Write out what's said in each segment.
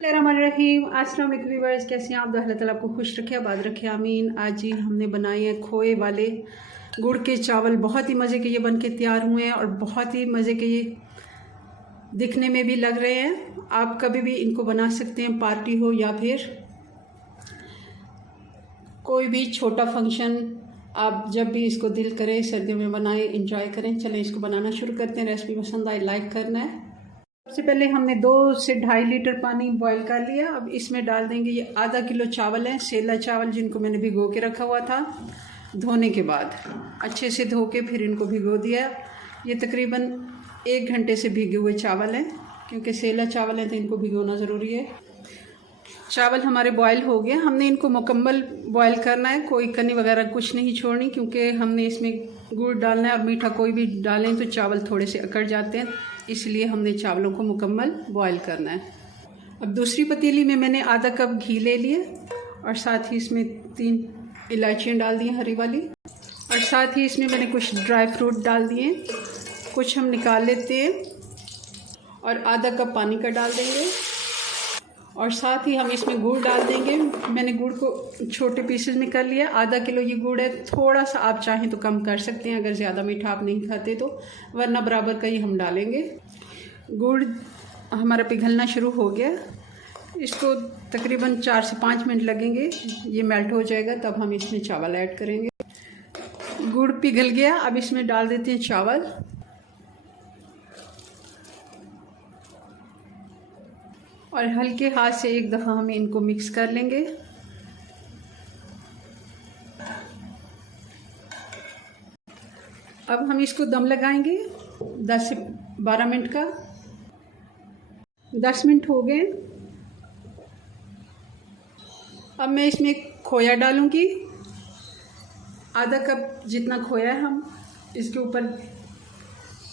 रहीम अस्सलाम वालेकुम व्यूअर्स, कैसे हैं आप? अल्लाह ताला आपको खुश रखे, आबाद रखे, आमीन। आज जी हमने बनाए हैं खोए वाले गुड़ के चावल। बहुत ही मज़े के ये बन के तैयार हुए हैं और बहुत ही मज़े के ये दिखने में भी लग रहे हैं। आप कभी भी इनको बना सकते हैं, पार्टी हो या फिर कोई भी छोटा फंक्शन, आप जब भी इसको दिल करे सर्दियों में बनाएं, इंजॉय करें। चलें इसको बनाना शुरू करते हैं। रेसिपी पसंद आए लाइक करना है। सबसे पहले हमने 2 से 2.5 लीटर पानी बॉईल कर लिया। अब इसमें डाल देंगे ये आधा किलो चावल है, सेला चावल, जिनको मैंने भिगो के रखा हुआ था। धोने के बाद अच्छे से धो के फिर इनको भिगो दिया। ये तकरीबन 1 घंटे से भीगे हुए चावल हैं, क्योंकि सेला चावल हैं तो इनको भिगोना ज़रूरी है। चावल हमारे बॉयल हो गए। हमने इनको मुकम्मल बॉयल करना है, कोई कनी वगैरह कुछ नहीं छोड़नी, क्योंकि हमने इसमें गुड़ डालना है और मीठा कोई भी डालें तो चावल थोड़े से अकड़ जाते हैं, इसलिए हमने चावलों को मुकम्मल बॉयल करना है। अब दूसरी पतीली में मैंने आधा कप घी ले लिए और साथ ही इसमें 3 इलायचियाँ डाल दी हरी वाली, और साथ ही इसमें मैंने कुछ ड्राई फ्रूट डाल दिए। कुछ हम निकाल लेते हैं और आधा कप पानी का डाल देंगे, और साथ ही हम इसमें गुड़ डाल देंगे। मैंने गुड़ को छोटे पीसेस में कर लिया। आधा किलो ये गुड़ है, थोड़ा सा आप चाहें तो कम कर सकते हैं अगर ज़्यादा मीठा आप नहीं खाते तो, वरना बराबर का ही हम डालेंगे। गुड़ हमारा पिघलना शुरू हो गया। इसको तकरीबन 4 से 5 मिनट लगेंगे, ये मेल्ट हो जाएगा, तब हम इसमें चावल ऐड करेंगे। गुड़ पिघल गया, अब इसमें डाल देते हैं चावल। और हल्के हाथ से एक दफ़ा हमें इनको मिक्स कर लेंगे। अब हम इसको दम लगाएंगे 10 से 12 मिनट का। 10 मिनट हो गए। अब मैं इसमें खोया डालूंगी। आधा कप जितना खोया है हम इसके ऊपर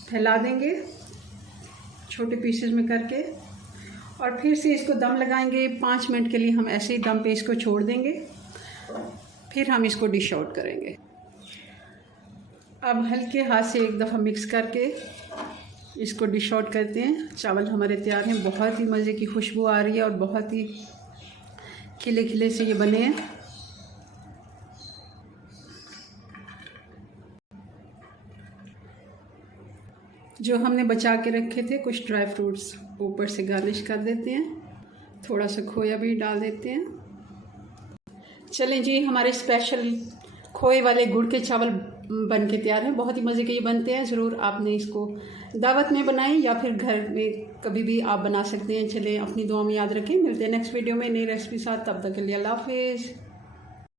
फैला देंगे छोटे पीसेस में करके, और फिर से इसको दम लगाएंगे। 5 मिनट के लिए हम ऐसे ही दम पे इसको छोड़ देंगे, फिर हम इसको डिश आउट करेंगे। अब हल्के हाथ से एक दफ़ा मिक्स करके इसको डिश आउट करते हैं। चावल हमारे तैयार हैं। बहुत ही मज़े की खुशबू आ रही है और बहुत ही खिले खिले से ये बने हैं। जो हमने बचा के रखे थे कुछ ड्राई फ्रूट्स ऊपर से गार्निश कर देते हैं। थोड़ा सा खोया भी डाल देते हैं। चलें जी, हमारे स्पेशल खोए वाले गुड़ के चावल बन के तैयार हैं। बहुत ही मज़े के ये बनते हैं। ज़रूर आपने इसको दावत में बनाएं या फिर घर में कभी भी आप बना सकते हैं। चलें, अपनी दुआ में याद रखें। मिलते हैं नेक्स्ट वीडियो में नई रेसिपी साथ। तब तक के लिए अल्लाह हाफिज़।